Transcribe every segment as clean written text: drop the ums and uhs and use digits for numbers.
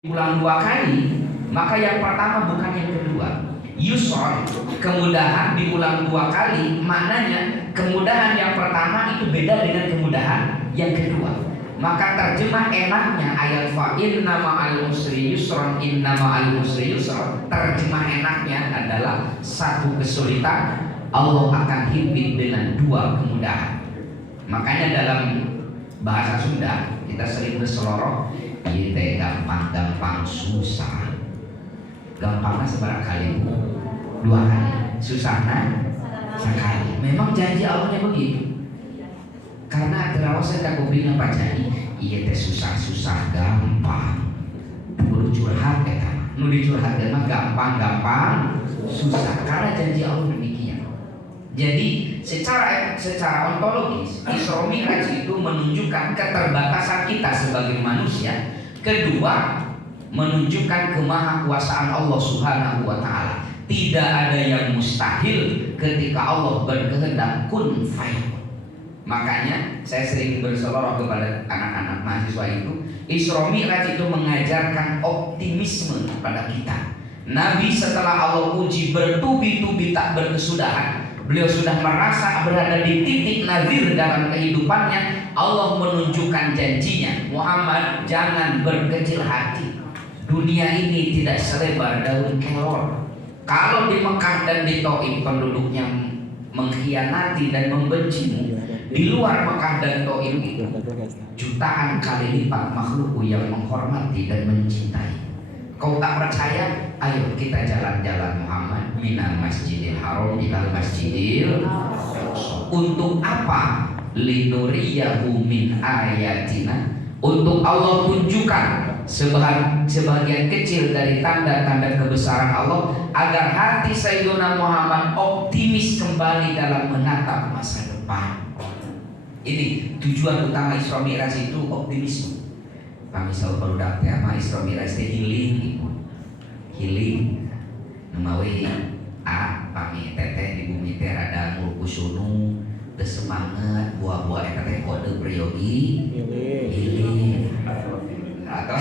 ulang dua kali, maka yang pertama bukan yang kedua. Yusron, kemudahan diulang dua kali, maknanya kemudahan yang pertama itu beda dengan kemudahan yang kedua. Maka terjemah enaknya ayat fa inna ma'al usri yusron, inna ma'al usri yusron, terjemah enaknya adalah satu kesulitan Allah akan himpit dengan dua kemudahan. Makanya dalam bahasa Sunda kita sering berseloroh, kita gampang-gampang susah. Gampangnya seberapa kali? Dua kali. Susahnya sekali. Memang janji Allahnya begitu. Karena terawas saya kupingnya bacaan, iya teh susah-susah gampang. Perlu curhat kita. Nu dicurhat mah gampang-gampang susah. Karena janji Allah demikian. Jadi secara ontologis Isra Mi'raj itu menunjukkan keterbatasan kita sebagai manusia. Kedua, menunjukkan kemahakuasaan Allah Subhanahu wa taala. Tidak ada yang mustahil ketika Allah berkehendak kun fayakun. Makanya saya sering berseloroh kepada anak-anak mahasiswa itu, Isra Mi'raj itu mengajarkan optimisme kepada kita. Nabi setelah Allah uji bertubi-tubi tak berkesudahan, beliau sudah merasa berada di titik nadir dalam kehidupannya. Allah menunjukkan janjinya, Muhammad jangan berkecil hati. Dunia ini tidak selebar daun kelor. Kalau di Mekah dan di Taif penduduknya mengkhianati dan membencimu, di luar Mekah dan Taif itu jutaan kali lipat makhluk yang menghormati dan mencintai. Kau tak percaya? Ayo kita jalan-jalan Muhammad minal masjidil haram ilal masjidil aqsa. Untuk apa? Linuriyahu min ayatina. Untuk Allah tunjukkan sebagian kecil dari tanda-tanda kebesaran Allah, agar hati Sayyidina Muhammad optimis kembali dalam menatap masa depan. Ini tujuan utama Isra Mi'raj itu, optimisme. Kami selalu berudak ya, ma Isra Mi'raj healing, healing. Nemawi pami teteh di bumi teh rada mulku sunu, teu semangat buah-buah eta teh kode priyogi, healing. Atau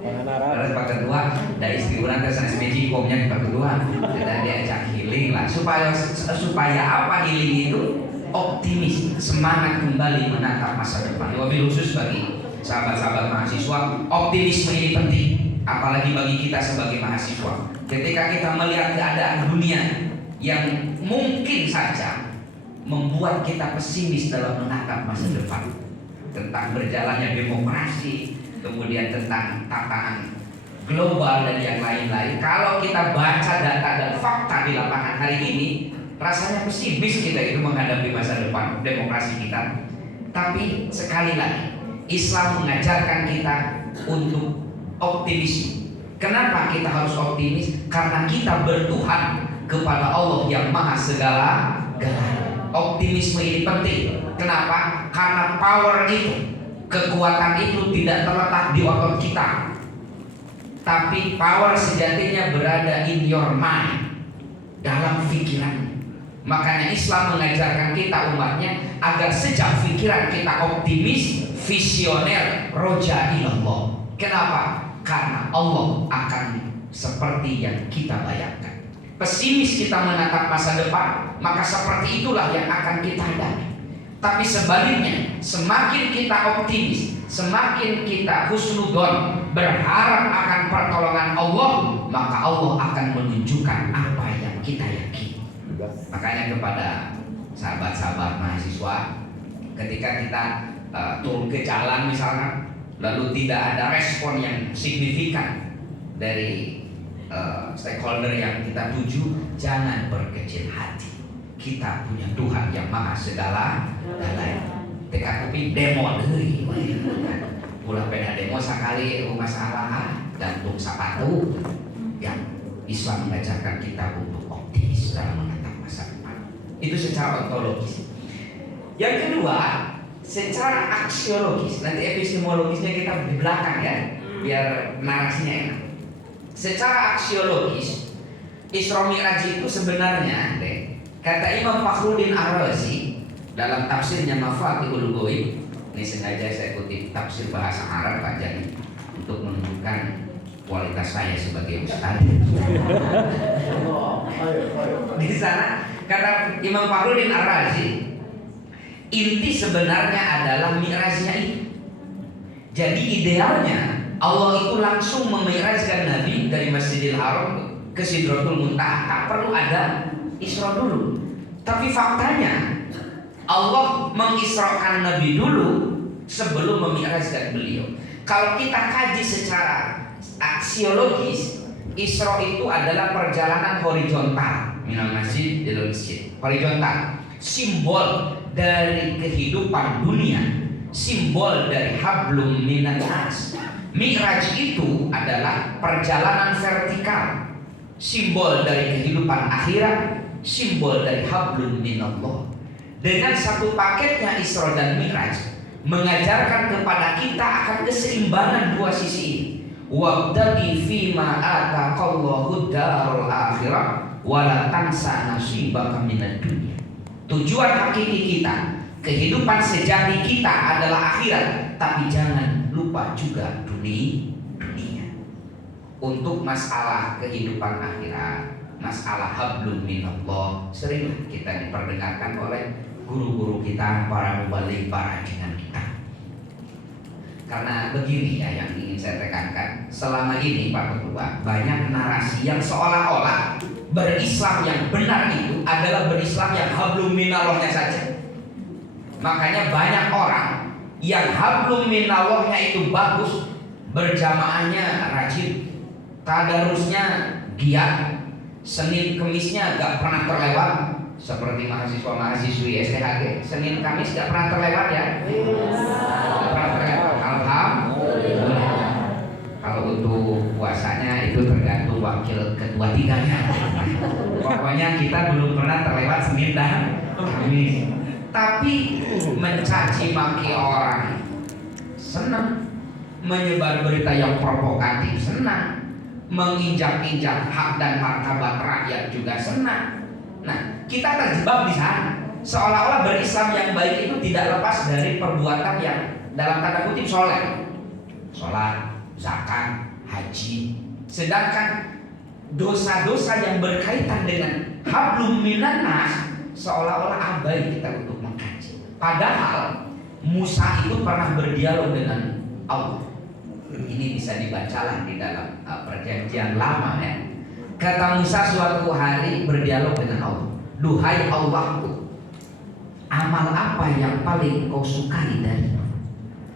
terus pak kedua, dari istri urang teh sanes beji komnya pak kedua, dan diajak healing lah supaya apa healing itu? Optimis, semangat kembali menatap masa depan. Wabil khusus bagi sahabat-sahabat mahasiswa, optimisme ini penting, apalagi bagi kita sebagai mahasiswa. Ketika kita melihat keadaan dunia yang mungkin saja membuat kita pesimis dalam menatap masa depan, tentang berjalannya demokrasi, kemudian tentang tatanan global dan yang lain-lain. Kalau kita baca data dan fakta di lapangan hari ini, rasanya pesimis kita itu menghadapi masa depan demokrasi kita. Tapi sekali lagi, Islam mengajarkan kita untuk optimis. Kenapa kita harus optimis? Karena kita bertuhan kepada Allah yang maha segala-galanya. Optimisme ini penting. Kenapa? Karena power itu, kekuatan itu tidak terletak di otot kita, tapi power sejatinya berada in your mind, dalam pikiran. Makanya Islam mengajarkan kita umatnya agar sejak pikiran kita optimis, visioner, roja ilallah. Kenapa? Karena Allah akan seperti yang kita bayangkan. Pesimis kita menatap masa depan, maka seperti itulah yang akan kita hadapi. Tapi sebaliknya, semakin kita optimis, semakin kita husnudzon, berharap akan pertolongan Allah, maka Allah akan menunjukkan apa yang kita yakini. Makanya kepada sahabat-sahabat mahasiswa, ketika kita turun ke jalan misalkan, lalu tidak ada respon yang signifikan dari stakeholder yang kita tuju, jangan berkecil hati. Kita punya Tuhan yang maha segala-galanya. Teka kupi demo deui, ulah pena demo sakali masalah gantung sepatu. Yang Islam mengajarkan kita untuk optimis dalam menatap masa depan. Itu secara ontologis. Yang kedua, secara aksiologis. Nanti epistemologisnya kita di belakang ya, biar narasinya enak. Secara aksiologis, Isra Mi'raj itu sebenarnya, kata Imam Fakhruddin Ar-Razi dalam tafsirnya Mafatihul Ghaib, ini sengaja saya kutip tafsir bahasa Arab Pak Jadi. untuk menunjukkan kualitas saya sebagai ustaz. Di sana kata Imam Fakhruddin Ar-Razi, inti sebenarnya adalah mi'rajnya itu. Jadi idealnya Allah itu langsung memi'rajkan Nabi dari Masjidil Haram ke Sidratul Muntaha, tak perlu ada Isra dulu. Tapi faktanya Allah mengisrakan Nabi dulu sebelum memi'rajkan beliau. Kalau kita kaji secara aksiologis, Isra itu adalah perjalanan horizontal minal masjid ila masjid. Horizontal, simbol dari kehidupan dunia, simbol dari hablum minan nas. Mi'raj itu adalah perjalanan vertikal, simbol dari kehidupan akhirat, simbol dari hablum minallah. Dengan satu paketnya Isra dan Mi'raj mengajarkan kepada kita akan keseimbangan dua sisi ini. Wabtaghi fima ataqallahu darul akhirah wala tansa nasibaka minad dunya. Tujuan hakiki kita, kehidupan sejati kita adalah akhirat, tapi jangan lupa juga dunia. Untuk masalah kehidupan akhirat, masalah hablum minallah, sering kita diperdengarkan oleh guru-guru kita, para mubalik, para ajian kita. Karena begini ya yang ingin saya tekankan, selama ini Pak Ketua, banyak narasi yang seolah-olah berislam yang benar itu adalah berislam yang hablum minallahnya saja. Makanya banyak orang yang hablum minallahnya itu bagus, berjamaahnya rajin, tadarusnya giat, Senin Kemisnya gak pernah terlewat. Seperti mahasiswa-mahasiswi STHG, Senin Kamis gak pernah terlewat ya. Gak pernah terlewat. Alhamdulillah. Kalau untuk puasanya itu tergantung wakil ketua tiganya. Pokoknya kita belum pernah terlewat Senin dan Kamis. Tapi mencaci maki orang senang, menyebar berita yang provokatif senang, menginjak-injak hak dan martabat rakyat juga senang. Nah, kita terjebak di sana. Seolah-olah berislam yang baik itu tidak lepas dari perbuatan yang dalam tanda kutip soleh, sholat, zakat, haji. Sedangkan dosa-dosa yang berkaitan dengan hablum minan nas seolah-olah abai kita untuk mengkaji. Padahal Musa itu pernah berdialog dengan Allah. Ini bisa dibacalah di dalam perjanjian lama ya. Kata Musa suatu hari berdialog dengan Allah, duhai Allahku, amal apa yang paling kau sukai dariku?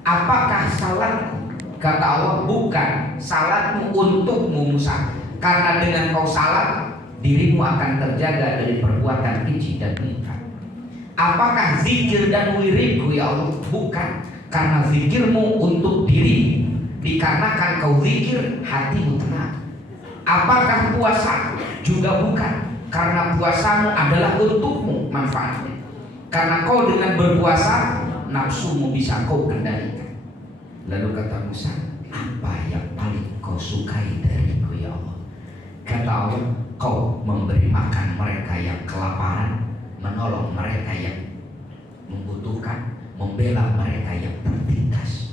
Apakah salatku? Kata Allah, bukan, salatmu untukmu Musa, karena dengan kau salat dirimu akan terjaga dari perbuatan keji dan mungkar. Apakah zikir dan wiridku ya Allah? Bukan, karena zikirmu untuk diri, dikarenakan kau zikir hatimu tenang. Apakah puasa? Juga bukan, karena puasamu adalah untukmu manfaatnya. Karena kau dengan berpuasa nafsumu bisa kau kendalikan. Lalu kata Musa, apa yang paling kau sukai dariku ya Allah? Kata Allah, kau memberi makan mereka yang kelaparan, menolong mereka yang membutuhkan, membela mereka yang tertindas.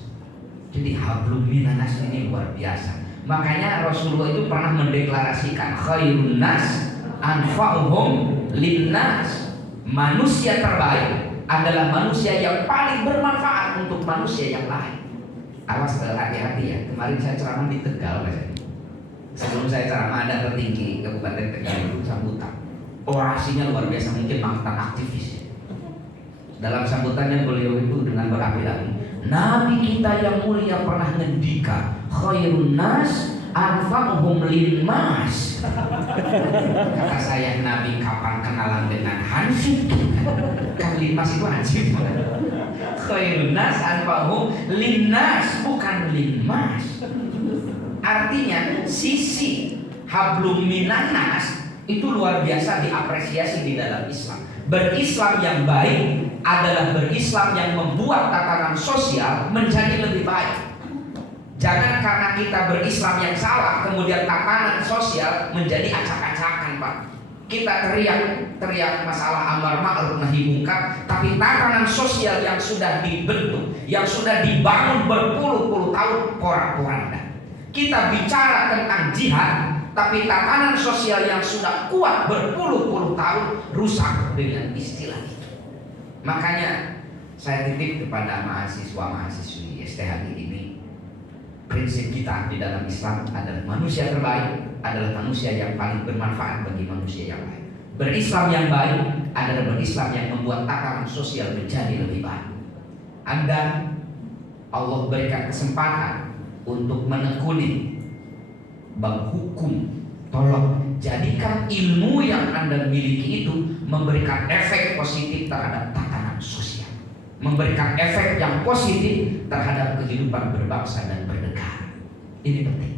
Jadi hablum minanas ini luar biasa. Makanya Rasulullah itu pernah mendeklarasikan khairun nas anfa'uhum linnas. Manusia terbaik adalah manusia yang paling bermanfaat untuk manusia yang lain. Awas hati-hati ya. Kemarin saya ceramah di Tegal, sebelum saya ceramah ada petinggi Kabupaten Tegal itu sambutan. Orasinya luar biasa, mungkin mantan aktivis. Dalam sambutannya beliau itu dengan berapi-api, Nabi kita yang mulia pernah ngendika khairun nas anfa'uhum linnas. Kata saya, Nabi kapan kenalan dengan Hansip? Kan linnas itu Hansip. Khairun nas anfa'uhum linnas, bukan linnas. Artinya sisi hablum minan nas itu luar biasa diapresiasi di dalam Islam. Berislam yang baik adalah berislam yang membuat tatanan sosial menjadi lebih baik. Jangan karena kita berislam yang salah kemudian tatanan sosial menjadi acak-acakan, Pak. kita teriak masalah amar ma'ruf nahi munkar, tapi tatanan sosial yang sudah dibentuk, yang sudah dibangun berpuluh-puluh tahun porak-poranda. Kita bicara tentang jihad, tapi tatanan sosial yang sudah kuat berpuluh-puluh tahun rusak dengan istilah itu. Makanya saya titip kepada mahasiswa-mahasiswi STHI ini, prinsip kita di dalam Islam adalah manusia terbaik adalah manusia yang paling bermanfaat bagi manusia yang lain. Berislam yang baik adalah berislam yang membuat tatanan sosial menjadi lebih baik. Anda, Allah berikan kesempatan untuk menekuni bab hukum. Tolong jadikan ilmu yang Anda miliki itu memberikan efek positif terhadap tatanan sosial, memberikan efek yang positif terhadap kehidupan berbangsa dan bernegara. Ini penting.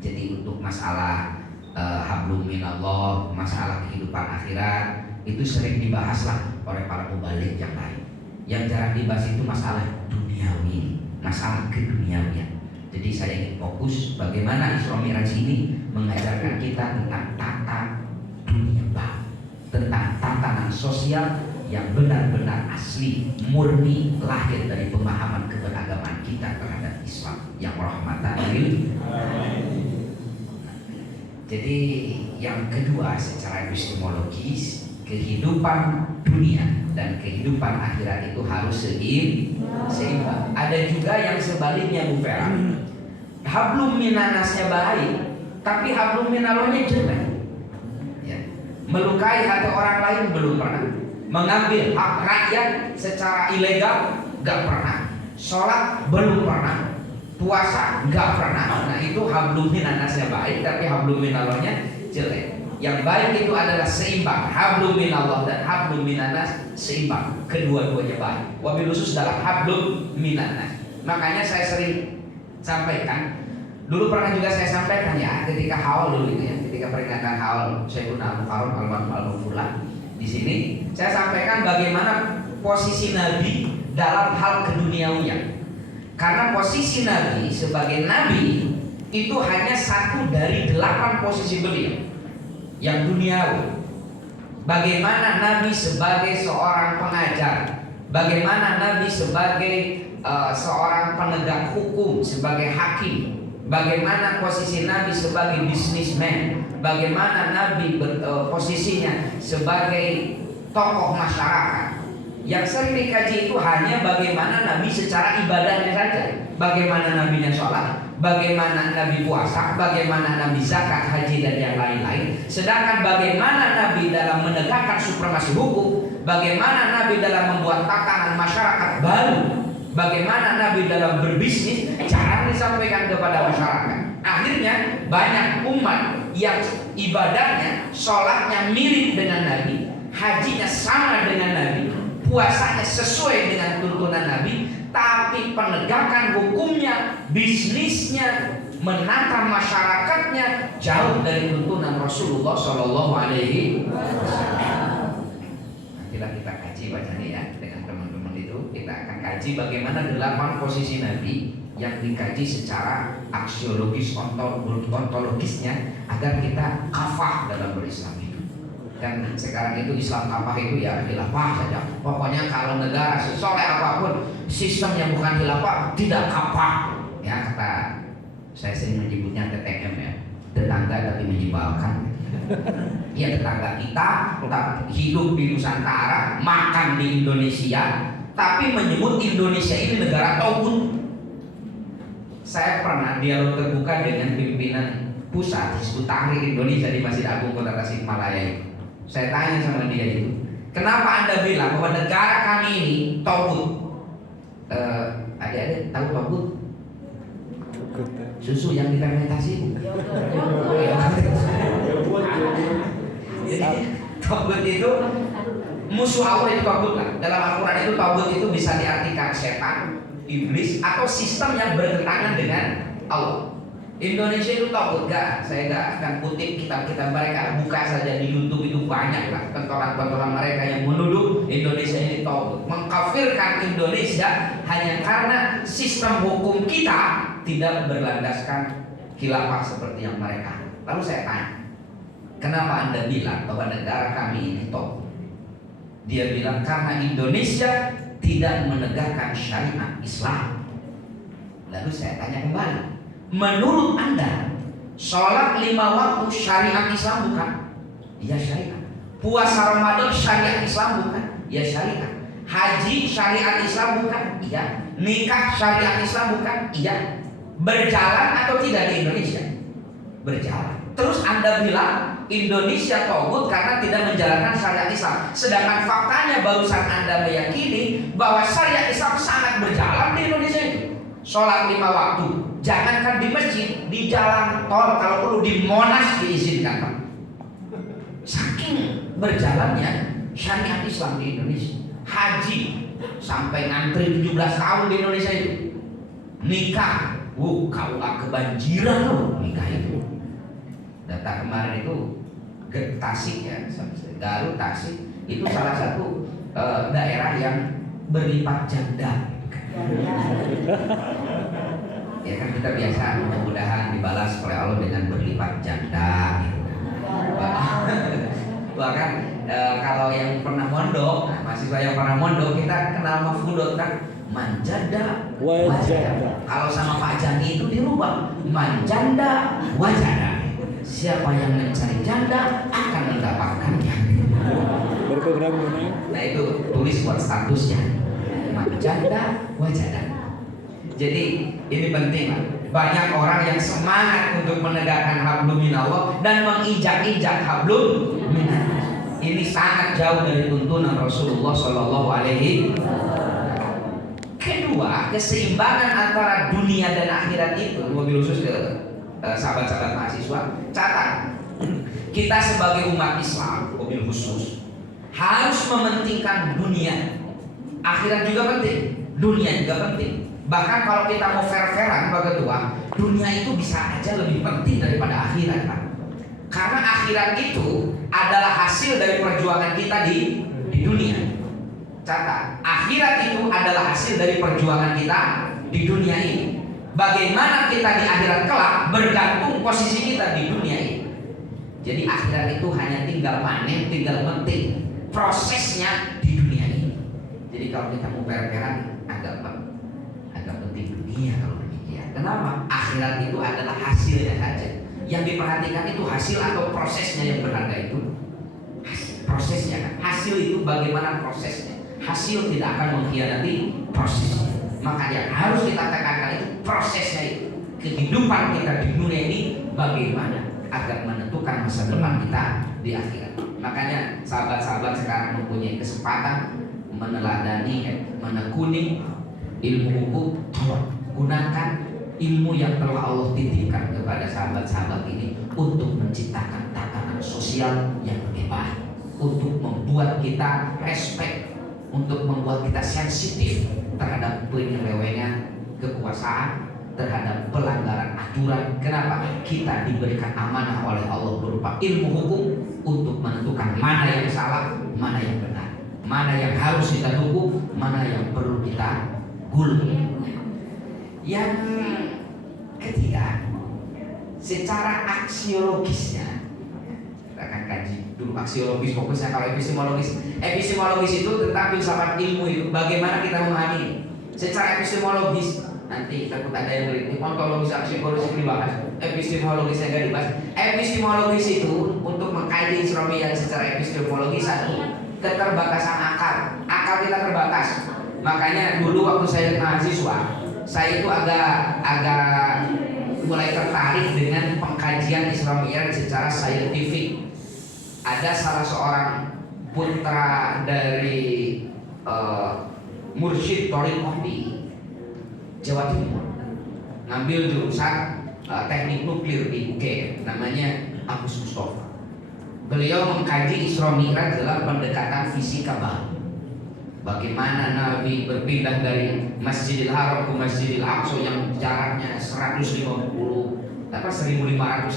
Jadi untuk masalah hablum minallah, masalah kehidupan akhirat itu sering dibahaslah oleh para mubalik yang lain. Yang jarang dibahas itu masalah duniawi, masalah keduniawian. Jadi saya ingin fokus bagaimana Isra Mi'raj ini mengajarkan kita tentang tata dunia baru, tentang tatanan sosial yang benar-benar asli, murni, lahir dari pemahaman keberagaman kita terhadap Islam yang rahmatan lil alamin. Jadi yang kedua secara epistemologis, kehidupan dunia dan kehidupan akhirat itu harus seimbang. Ada juga yang sebaliknya, Bu Vera. Hablum minanasnya baik, tapi hablum minallahnya jelek. Ya. Melukai hati orang lain belum pernah. Mengambil hak rakyat secara ilegal gak pernah. Sholat belum pernah. Puasa nggak pernah. Nah itu hablum minannasnya baik, tapi hablum minallahnya jelek. Yang baik itu adalah seimbang. Hablum minallah dan hablum minannas seimbang. Kedua-duanya baik. Wabil khusus dalam hablum minannas. Makanya saya sering sampaikan. Dulu pernah juga saya sampaikan ya, ketika haul dulu itu ya, ketika peringatan haul Syekhuna Al-Mukarram Al-Mufullah di sini, saya sampaikan bagaimana posisi Nabi dalam hal keduniawian. Karena posisi Nabi sebagai Nabi itu hanya satu dari 8 posisi beliau yang duniawi. Bagaimana Nabi sebagai seorang pengajar, bagaimana Nabi sebagai seorang penegak hukum, sebagai hakim, bagaimana posisi Nabi sebagai businessman, bagaimana Nabi posisinya sebagai tokoh masyarakat. Yang sering dikaji itu hanya bagaimana Nabi secara ibadahnya saja. Bagaimana Nabinya sholat, bagaimana Nabi puasa, bagaimana Nabi zakat, haji dan yang lain-lain. Sedangkan bagaimana Nabi dalam menegakkan supremasi hukum, bagaimana Nabi dalam membuat tatanan masyarakat baru, bagaimana Nabi dalam berbisnis, jarang disampaikan kepada masyarakat. Akhirnya banyak umat yang ibadahnya, sholatnya mirip dengan Nabi, hajinya sama dengan Nabi, puasanya sesuai dengan tuntunan Nabi, tapi penegakan hukumnya, bisnisnya, menata masyarakatnya jauh dari tuntunan Rasulullah Shallallahu Alaihi Wasallam. Nantilah kita kaji bacanya ya dengan teman-teman itu. Kita akan kaji bagaimana 8 posisi Nabi yang dikaji secara aksiologis, ontologisnya agar kita kafah dalam berislam itu. Dan sekarang itu Islam apa itu ya khilafah saja. Pokoknya kalau negara sesoleh apapun, sistemnya bukan khilafah, tidak kafah. Ya kata saya sering menyebutnya TTM ya, tetangga tapi menyebalkan. Ya tetangga kita hidup di Nusantara, makan di Indonesia, tapi menyebut Indonesia ini negara tauhid. Saya pernah dialog terbuka dengan pimpinan pusat Hizbut Tahrir Indonesia di Masjid Agung Kota Tasikmalaya itu. Saya tanya sama dia itu, kenapa Anda bilang bahwa negara kami ini tauhid? Adik-adik tahu tauhid? Susu yang difermentasi. Tauhid itu musuh Allah, itu tauhid lah. Dalam Al-Quran itu tauhid itu bisa diartikan setan, iblis, atau sistem yang bertentangan dengan Allah. Indonesia itu tauhid gak? Saya gak akan kutip kitab-kitab mereka, buka saja di YouTube itu banyak lah pentolan-pentolan mereka yang menuduh Indonesia ini tauhid, mengkafirkan Indonesia hanya karena sistem hukum kita tidak berlandaskan khilafah seperti yang mereka. Lalu saya tanya, Kenapa Anda bilang bahwa negara kami ini top? Dia bilang karena Indonesia tidak menegakkan syariat Islam. Lalu saya tanya kembali, menurut Anda sholat 5 waktu syariat Islam bukan? Iya syariat. Puasa Ramadan syariat Islam bukan? Iya syariat. Haji syariat Islam bukan? Iya. Nikah syariat Islam bukan? Iya. Berjalan atau tidak di Indonesia? Berjalan. Terus Anda bilang Indonesia togut karena tidak menjalankan syariat Islam. Sedangkan faktanya barusan Anda meyakini bahwa syariat Islam sangat berjalan di Indonesia itu. Sholat 5 waktu, jangankan di masjid, di jalan tol, kalau perlu di Monas diizinkan, Pak. Saking berjalannya syariat Islam di Indonesia. Haji sampai ngantri 17 tahun di Indonesia itu. Nikah, KUA kebanjiran loh nikah itu. Data kemarin itu Tasik ya, Garut, Tasik itu salah satu daerah yang berlipat ganda. Ya kan kita biasa mudah-mudahan dibalas oleh Allah dengan berlipat ganda gitu. Bahkan kalau yang pernah mondok, mahasiswa yang pernah mondok, kita kenal mafudot kan, manjada wajada. Kalau sama Pak Jani itu dirubah manjanda wajada. Siapa yang mencari janda akan mendapatkannya. Berprogram ini. Nah itu tulis buat statusnya. Janda wajada. Jadi ini penting lah. Banyak orang yang semangat untuk menegakkan hablum minallah dan menginjak-injak hablum minallah. Ini sangat jauh dari tuntunan Rasulullah Shallallahu Alaihi Wasallam. Kedua, keseimbangan antara dunia dan akhirat itu, mobil khusus ke sahabat-sahabat mahasiswa, catat. Kita sebagai umat Islam, mobil khusus, harus mementingkan dunia. Akhirat juga penting, dunia juga penting. Bahkan kalau kita mau fair-fairan Pak Ketua, dunia itu bisa aja lebih penting daripada akhirat, Pak. Karena akhirat itu adalah hasil dari perjuangan kita di dunia. Catat, akhirat itu adalah hasil dari perjuangan kita di dunia ini. Bagaimana kita di akhirat kelak bergantung posisi kita di dunia ini. Jadi akhirat itu hanya tinggal panen, tinggal penting prosesnya di dunia ini. Jadi kalau kita mau fair-fairan agak penting dunia kalau demikian. Kenapa? Akhirat itu adalah hasilnya saja. Yang diperhatikan itu hasil atau prosesnya yang berharga itu. Prosesnya kan. Hasil itu bagaimana prosesnya. Hasil tidak akan mengkhianati prosesnya. Maka yang harus kita tekankan itu prosesnya itu. Kehidupan kita di dunia ini bagaimana agar menentukan masa depan kita di akhirat. Makanya sahabat-sahabat sekarang mempunyai kesempatan meneladani, menekuni ilmu hukum. Tolong gunakan ilmu yang telah Allah titipkan kepada sahabat-sahabat ini untuk menciptakan tatanan sosial yang lebih baik, untuk membuat kita respect, untuk membuat kita sensitif terhadap penyelewengan kekuasaan, terhadap pelanggaran aturan. Kenapa? Kita diberikan amanah oleh Allah berupa ilmu hukum untuk menentukan mana yang salah, mana yang benar, mana yang harus kita dukung, mana yang perlu kita gulung. Yang ketiga, secara aksiologisnya, kita akan kaji dulu aksiologis, fokusnya kalau epistemologis. Epistemologis itu tentang filsafat ilmu itu, bagaimana kita memahami. Secara epistemologis, nanti takut ada yang beli ontologis, aksiologis dibahas, epistemologisnya nggak dibahas. Epistemologis itu untuk mengkaji Islamiyah secara epistemologis. Satu, keterbatasan akal kita terbatas. Makanya dulu waktu saya mahasiswa, saya itu agak mulai tertarik dengan pengkajian Islamiyah secara saintifik. Ada salah seorang putra dari Mursyid Thariqah di Jawa Timur, ngambil jurusan teknik nuklir di UK, namanya Agus Mustafa. Beliau mengkaji Isra Mi'raj dalam pendekatan fisika baru. Bagaimana Nabi berpindah dari Masjidil Haram ke Masjidil Aqsa yang jaraknya 1.500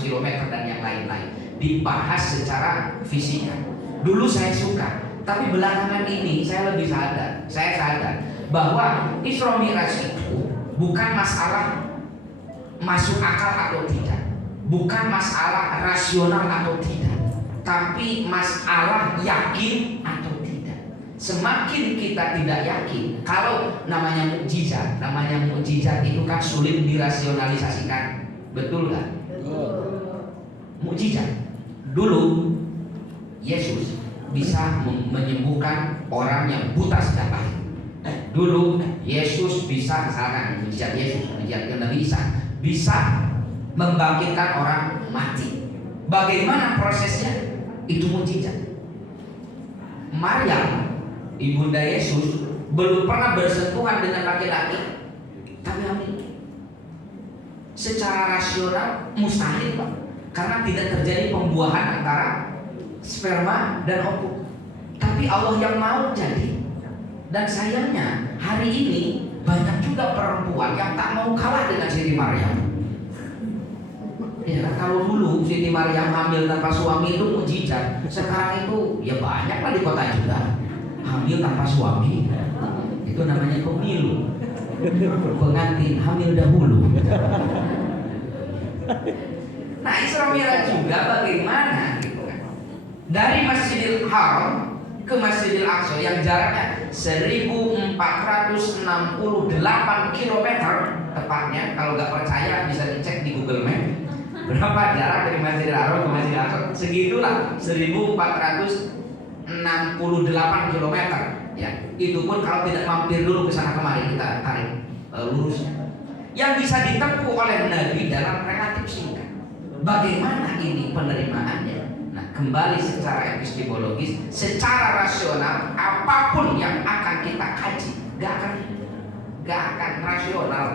km dan yang lain-lain. Dibahas secara fisika. Dulu saya suka, tapi belakangan ini saya lebih sadar. Saya sadar bahwa Isra Mi'raj itu bukan masalah masuk akal atau tidak, bukan masalah rasional atau tidak. tapi masalah yakin atau tidak. Semakin kita tidak yakin, kalau namanya mukjizat itu kan sulit dirasionalisasikan, betul nggak? Mukjizat. Dulu Yesus bisa menyembuhkan orang yang buta sejak lahir. Dulu Yesus bisa, misalkan mukjizat Yesus, mukjizat Nabi Isa, bisa membangkitkan orang mati. Bagaimana prosesnya? Itu mukjizat. Maryam, ibunda Yesus, belum pernah bersentuhan dengan laki-laki, tapi hamil. Secara rasional mustahil, Pak, karena tidak terjadi pembuahan antara sperma dan ovum. Tapi Allah yang mau jadi. Dan sayangnya hari ini banyak juga perempuan yang tak mau kalah dengan Siti Maryam. Ya, kalau dulu Siti Maryam hamil tanpa suami itu mukjizat, sekarang itu ya banyaklah di kota juga hamil tanpa suami. Itu namanya pemilu, pengantin hamil dahulu. Nah, Isra Mi'raj juga bagaimana gitu kan? Dari Masjidil Haram ke Masjidil Aqsa yang jaraknya 1468 km tepatnya. Kalau nggak percaya bisa dicek di Google Map berapa jarak dari Masjidil Haram ke Masjidil Aqsa. Segitulah, 1468 km ya. Itu pun kalau tidak mampir dulu ke sana kemari, kita tarik lurusnya. Yang bisa ditempuh oleh Nabi dalam relatif singkat. Bagaimana ini penerimaannya? Nah, kembali secara epistemologis, secara rasional, apapun yang akan kita kaji, gak akan rasional.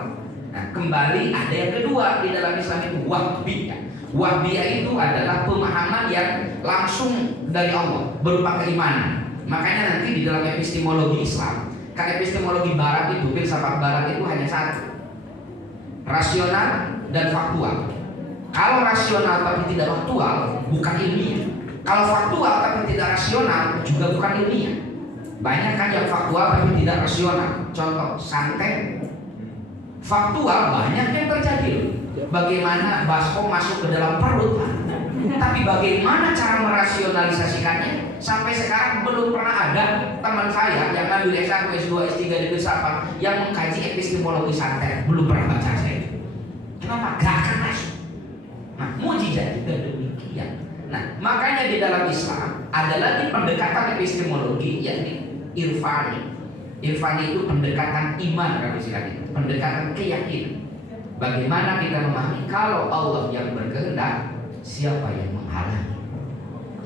Nah, kembali ada yang kedua di dalam Islam itu wahbiyah. Wahbiyah itu adalah pemahaman yang langsung dari Allah berupa keimanan. Makanya nanti di dalam epistemologi Islam, kan epistemologi Barat itu, filsafat Barat itu hanya satu, rasional dan faktual. Kalau rasional tapi tidak faktual, bukan ilmiah. Kalau faktual tapi tidak rasional, juga bukan ilmiah. Banyak kan yang faktual tapi tidak rasional. Contoh, santet. Faktual banyak yang terjadi. Bagaimana baskom masuk ke dalam perut, tapi bagaimana cara merasionalisasikannya? Sampai sekarang belum pernah ada teman saya yang ngambil S1, S2, S3 di filsafat yang mengkaji epistemologi santet. Belum pernah baca saya. Kenapa? Gak akan masuk. Nah, mukjizat juga demikian. Nah, makanya di dalam Islam ada lagi pendekatan epistemologi, yakni irfani. Irfani itu pendekatan iman, kalau istilahnya, pendekatan keyakinan. Bagaimana kita memahami kalau Allah yang berkehendak, siapa yang menghalangi?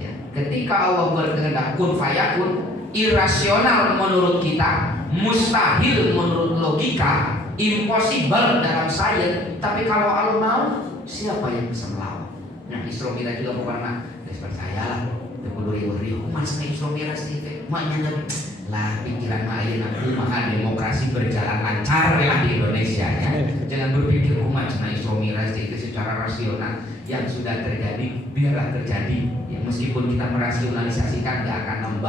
Ya, ketika Allah berkehendak kun fayakun, irasional menurut kita, mustahil menurut logika, impossible dalam sains. Tapi kalau Allah mau, siapa yang bisa melawan? Nah, Isra Mi'raj juga pernah, percayalah, berduri-berduri, mas Isra Mi'raj itu, maknya lah pikiran lain, aku makan demokrasi berjalan lancar lah di Indonesia ya. Jangan berpikir macam Isra Mi'raj itu secara rasional yang sudah terjadi, biarlah terjadi. Ya, meskipun kita merasionalisasikan, gak akan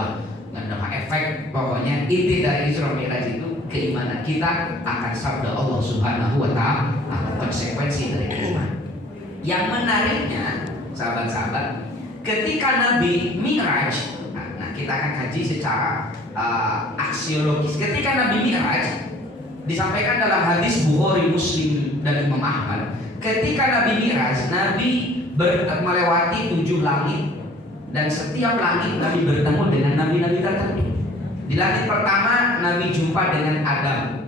nambah efek. Pokoknya inti dari Isra Mi'raj itu keimanan kita akan sabda Allah Subhanahu wa Ta'ala, konsekuensi dari keimanan. Yang menariknya, sahabat-sahabat, ketika Nabi Mi'raj, nah kita akan kaji secara aksiologis. Ketika Nabi Mi'raj, disampaikan dalam hadis Bukhari, Muslim, dan Imam Ahmad, ketika Nabi Mi'raj, Nabi melewati 7 langit, dan setiap langit Nabi bertemu dengan nabi-nabi tertentu. Di langit pertama Nabi jumpa dengan Adam,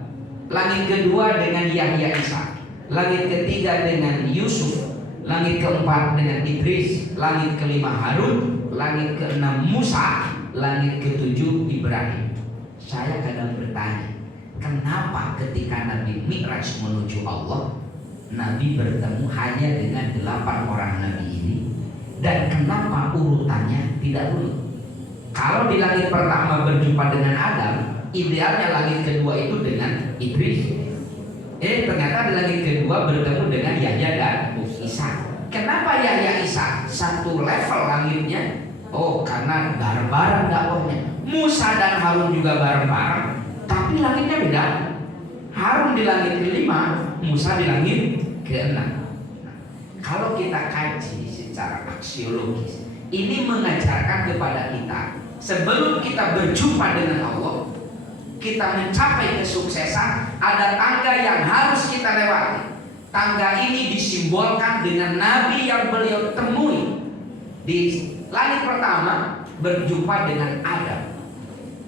langit kedua dengan Yahya Isa, langit ketiga dengan Yusuf, langit keempat dengan Idris, langit kelima Harun, langit keenam Musa, langit ketujuh Ibrahim. Saya kadang bertanya, kenapa ketika Nabi Mi'raj menuju Allah, Nabi bertemu hanya dengan 8 orang Nabi ini, dan kenapa urutannya tidak urut? Kalau di langit pertama berjumpa dengan Adam, idealnya langit kedua itu dengan Idris. Ternyata di langit kedua bertemu dengan Yahya dan Isa. Kenapa Yahya Isa satu level langitnya? Oh, karena bareng-bareng dakwahnya. Musa dan Harun juga bareng-bareng, tapi langitnya beda. Harun di langit ke-5, Musa di langit ke-6. Kalau kita kaji secara aksiologis, ini mengajarkan kepada kita sebelum kita berjumpa dengan Allah, kita mencapai kesuksesan, ada tangga yang harus kita lewati. Tangga ini disimbolkan dengan nabi yang beliau temui di langit pertama, berjumpa dengan Adam.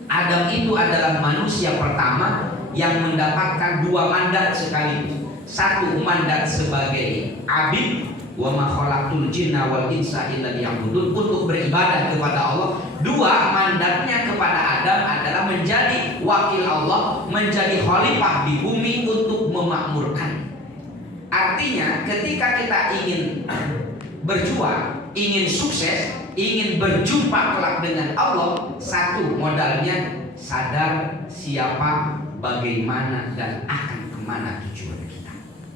Adam itu adalah manusia pertama yang mendapatkan 2 mandat sekaligus. Satu mandat sebagai abid, wa ma khalaqtul jinna wal insa illa liya'budun, untuk beribadah kepada Allah. 2, mandatnya kepada Adam adalah menjadi wakil Allah, menjadi khalifah di bumi untuk memakmurkan. Artinya ketika kita ingin berjuang, ingin sukses, ingin berjumpa kelak dengan Allah, satu modalnya sadar siapa, bagaimana, dan akan kemana tujuan kita.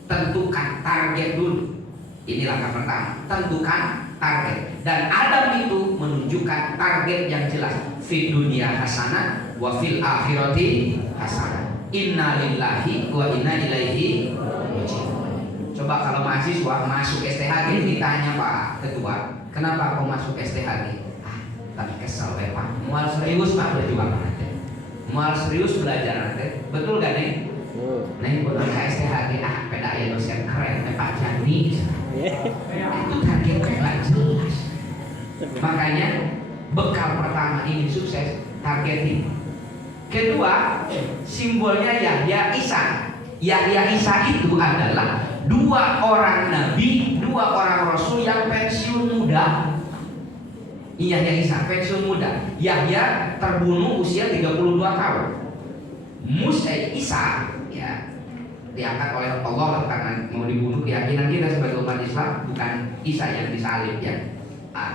Tentukan target dulu. Ini langkah pertama, tentukan target. Dan Adam itu menunjukkan target yang jelas. Fid dunya hasanah wa fil akhirati hasanah. Inna lillahi wa inna ilaihi raji'un. Coba kalau mahasiswa masuk STHG ditanya Pak Ketua, kenapa kau masuk STHG? Tapi kesel ya Pak, mau serius Pak berjuang nanti, mau serius belajar nanti, betul gak nih? Nih buat STHG, peda ya dosen keren, Pak Jani. Itu targetnya gak jelas. Makanya bekal pertama ingin sukses, targeting. Kedua, simbolnya Yahya Isa. Yahya Isa itu adalah 2 orang nabi, 2 orang rasul yang pensiun muda. Yahya Isa pensiun muda. Yahya terbunuh usia 32 tahun. Isa ya diangkat oleh Allah karena mau dibunuh. Keyakinan kita sebagai umat Islam bukan Isa yang disalib ya.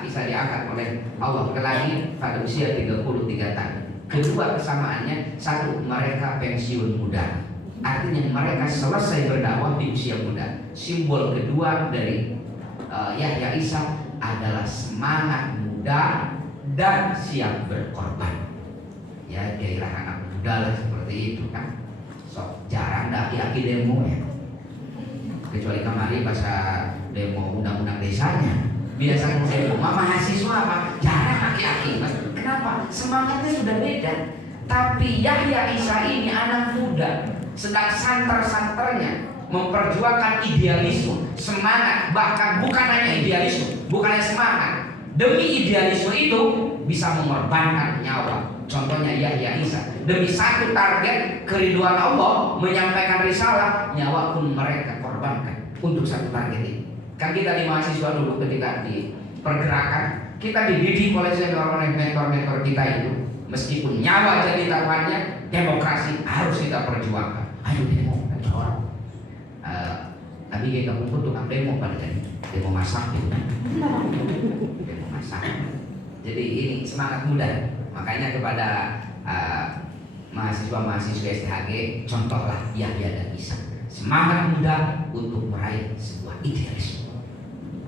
Isa diangkat oleh Allah ke langit pada usia 33 tahun. Kedua kesamaannya, satu, mereka pensiun muda. Artinya mereka selesai berdakwah di usia muda. Simbol kedua dari Yahya Isa adalah semangat muda dan siap berkorban. Ya gairah anak muda lah seperti itu kan. So, jarang daki-daki demo ya. Kecuali kemarin pas demo undang-undang desanya. Biasa demo mahasiswa apa? Jarang daki-daki. Kenapa? Semangatnya sudah beda. Tapi Yahya Isa ini anak muda, sedang santer-santernya memperjuangkan idealisme, semangat, bahkan bukan hanya idealisme, bukan hanya semangat. Demi idealisme itu bisa mengorbankan nyawa. Contohnya Yahya Isa, demi satu target keriduan Allah, menyampaikan risalah, nyawa pun mereka korbankan untuk satu target ini. Kan kita di mahasiswa dulu ketika di pergerakan, kita dididik oleh mentor-mentor kita itu, meskipun nyawa jadi taruhannya, demokrasi harus kita perjuangkan. Ayo demo, kata orang. Tapi kita pun tukang demo pada demo masak gitu kan. Demo masak. Jadi ini semangat muda. Makanya kepada mahasiswa-mahasiswa STHG, contohlah Yahya dan Isa. Semangat muda untuk meraih sebuah idealisme.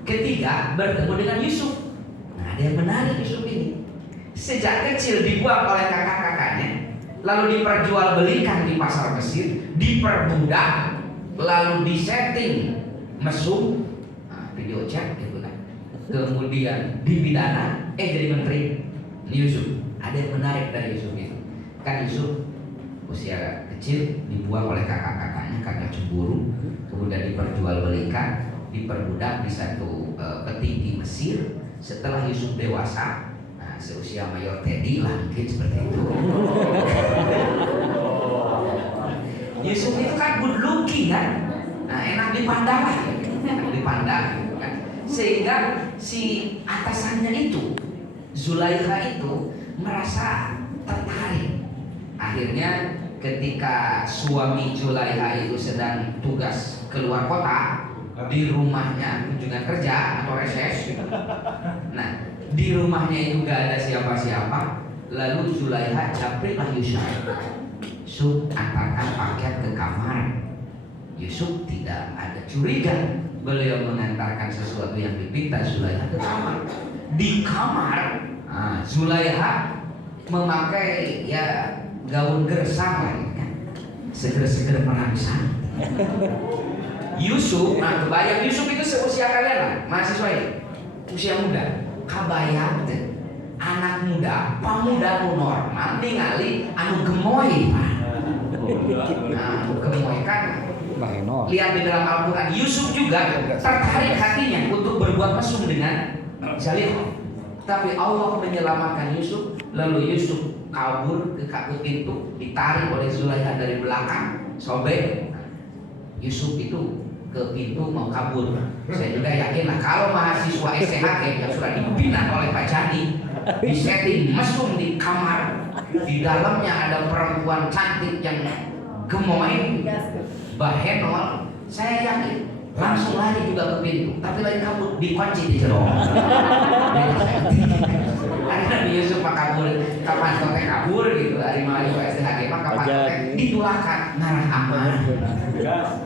Ketiga, bertemu dengan Yusuf. Nah, ada yang menarik Yusuf ini. Sejak kecil dibuang oleh kakak-kakaknya, lalu diperjualbelikan di pasar Mesir, diperbudak, lalu disetting mesum, video chat gitu kan. Kemudian dipidana, jadi menteri. Ini Yusuf. Ada yang menarik dari Yusuf itu. Kan Yusuf usia kecil dibuang oleh kakak-kakaknya karena cemburu, kemudian diperjualbelikan, diperbudak di satu peti di Mesir. Setelah Yusuf dewasa, seusia Mayor Teddy lah mungkin seperti itu. Yusuf itu kan good looking kan, enak dipandang lah, enak dipandang kan. Sehingga si atasannya itu, Zulaikha itu merasa tertarik. Akhirnya ketika suami Zulaikha itu sedang tugas keluar kota, di rumahnya kunjungan kerja atau reses. Nah, di rumahnya itu gak ada siapa-siapa. Lalu Zulaikha japri lah Yusuf. Yusuf antarkan paket ke kamar. Yusuf tidak ada curiga. Beliau mengantarkan sesuatu yang dipinta Zulaikha ke kamar. Di kamar, Zulaikha memakai ya gaun gersang lah, kan? Seger-seger merangsang. Yusuf, kebayang Yusuf itu seusia kalian lah, mahasiswa ini, usia muda. kabayang teh anak muda, pamuda nu normal ningali anu gemoy Pak. Nah, gemoy kan lihat di dalam Al-Quran. Yusuf juga tertarik hatinya untuk berbuat mesum dengan Zaliha, tapi Allah menyelamatkan Yusuf. Lalu Yusuf kabur ke pintu, ditarik oleh Zulaikha dari belakang, sobek. Yusuf itu ke pintu mau kabur. Saya juga yakin lah kalau mahasiswa STHG yang sudah dibina oleh Pak Jani disetting mesum di kamar, di dalamnya ada perempuan cantik yang gemoy, bahenol, saya yakin langsung lari juga ke pintu, tapi lain kabur, dikunci di jero. Ada Nabi Yusuf mah kabur, kapan teh kabur gitu, dari mahasiswa STHG mah kapan teh ditulakan ngarah aman.